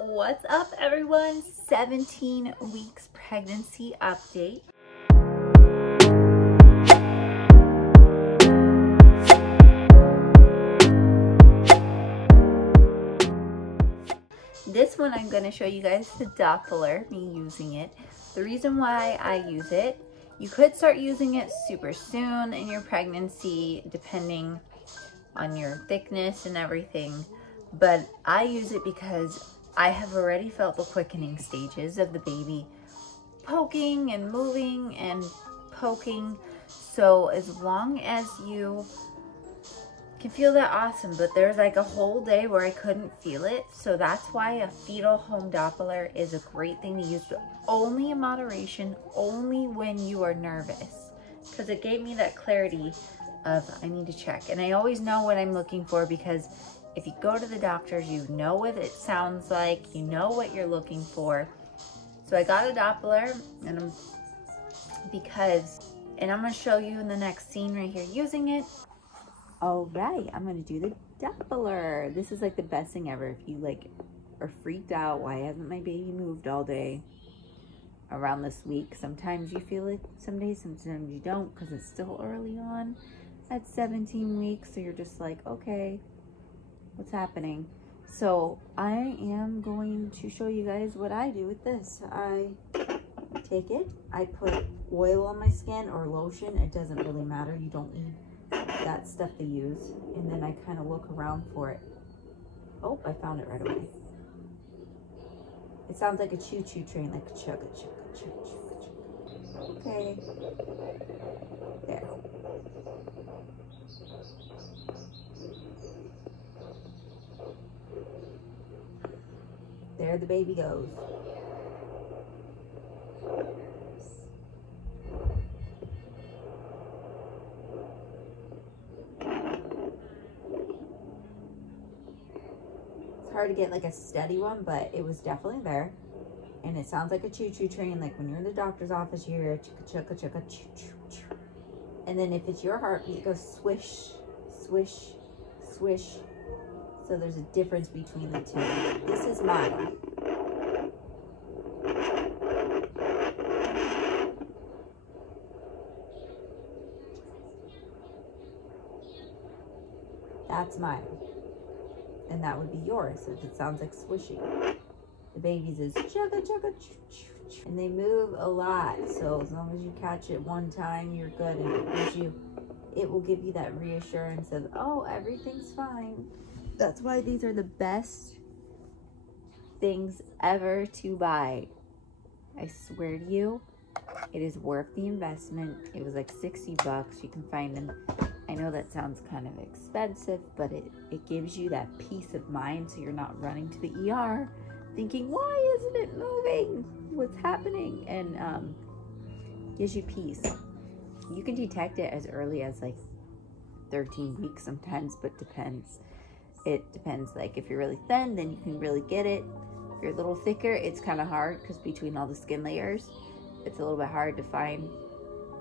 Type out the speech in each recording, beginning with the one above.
What's up, everyone? 17 weeks pregnancy update. This one I'm going to show you guys the doppler, me using it. The reason why I use it, you could start using it super soon in your pregnancy depending on your thickness and everything, but I use it because I have already felt the quickening stages of the baby poking and moving and poking. So as long as you can feel that, awesome, but there's like a whole day where I couldn't feel it. So that's why a fetal home doppler is a great thing to use, but only in moderation, only when you are nervous, because it gave me that clarity of I need to check. And I always know what I'm looking for, because if you go to the doctors, you know what it sounds like, you know what you're looking for. So I got a doppler, and I'm going to show you in the next scene right here using it. All right, I'm going to do the doppler. This is like the best thing ever. If you like are freaked out, why hasn't my baby moved all day around this week? Sometimes you feel it some days, sometimes you don't, because it's still early on at 17 weeks. So you're just like, okay, what's happening? So I am going to show you guys what I do with this. I take it, I put oil on my skin or lotion. It doesn't really matter. You don't need that stuff to use. And then I kind of look around for it. Oh, I found it right away. It sounds like a choo-choo train, like a chugga, chugga, chugga, chugga, chugga. Okay. There. There the baby goes. It's hard to get like a steady one, but it was definitely there. And it sounds like a choo-choo train, like when you're in the doctor's office, you hear chugga, chugga, chugga, choo-choo. And then if it's your heartbeat, it goes swish, swish, swish. So there's a difference between the two. This is mine. That's mine. And that would be yours if it sounds like swishing. The baby's is chugga, chugga, choo, choo, choo. And they move a lot. So as long as you catch it one time, you're good. And it will give you that reassurance of, oh, everything's fine. That's why these are the best things ever to buy. I swear to you, it is worth the investment. It was like 60 bucks. You can find them. I know that sounds kind of expensive, but it gives you that peace of mind, so you're not running to the ER thinking, why isn't it moving? What's happening? And gives you peace. You can detect it as early as like 13 weeks sometimes, but depends. It depends. Like if you're really thin, then you can really get it. If you're a little thicker, it's kind of hard, because between all the skin layers, it's a little bit hard to find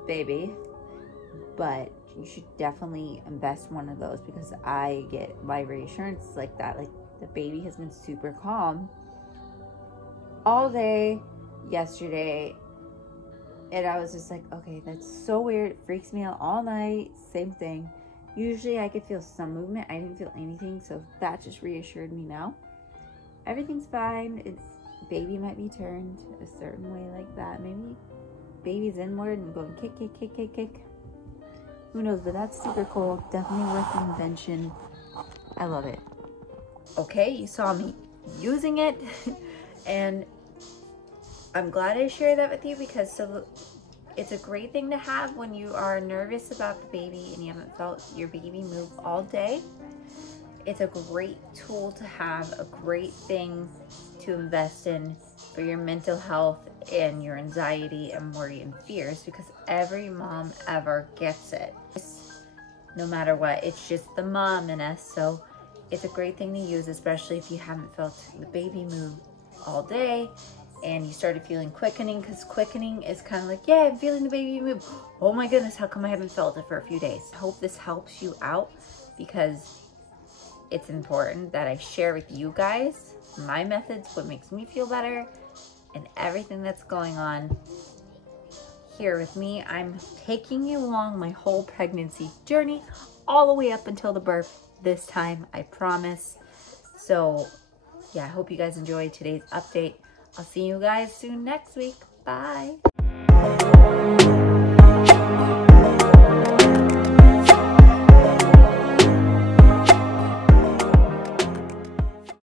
baby. But you should definitely invest one of those, because I get my reassurance like that. Like the baby has been super calm all day yesterday, and I was just like, okay, that's so weird. It freaks me out all night. Same thing. Usually I could feel some movement. I didn't feel anything, so that just reassured me now. Everything's fine. Baby might be turned a certain way like that. Maybe baby's inward and going kick, kick, kick, kick, kick. Who knows, but that's super cool. Definitely worth the invention. I love it. Okay, you saw me using it, and I'm glad I shared that with you, because it's a great thing to have when you are nervous about the baby and you haven't felt your baby move all day. It's a great tool to have, a great thing to invest in for your mental health and your anxiety and worry and fears, because every mom ever gets it. No matter what, it's just the mom in us. So it's a great thing to use, especially if you haven't felt the baby move all day and you started feeling quickening, because quickening is kind of like, yeah, I'm feeling the baby move. Oh my goodness, how come I haven't felt it for a few days? I hope this helps you out, because it's important that I share with you guys my methods, what makes me feel better, and everything that's going on here with me. I'm taking you along my whole pregnancy journey, all the way up until the birth this time, I promise. So yeah, I hope you guys enjoyed today's update. I'll see you guys soon next week. Bye.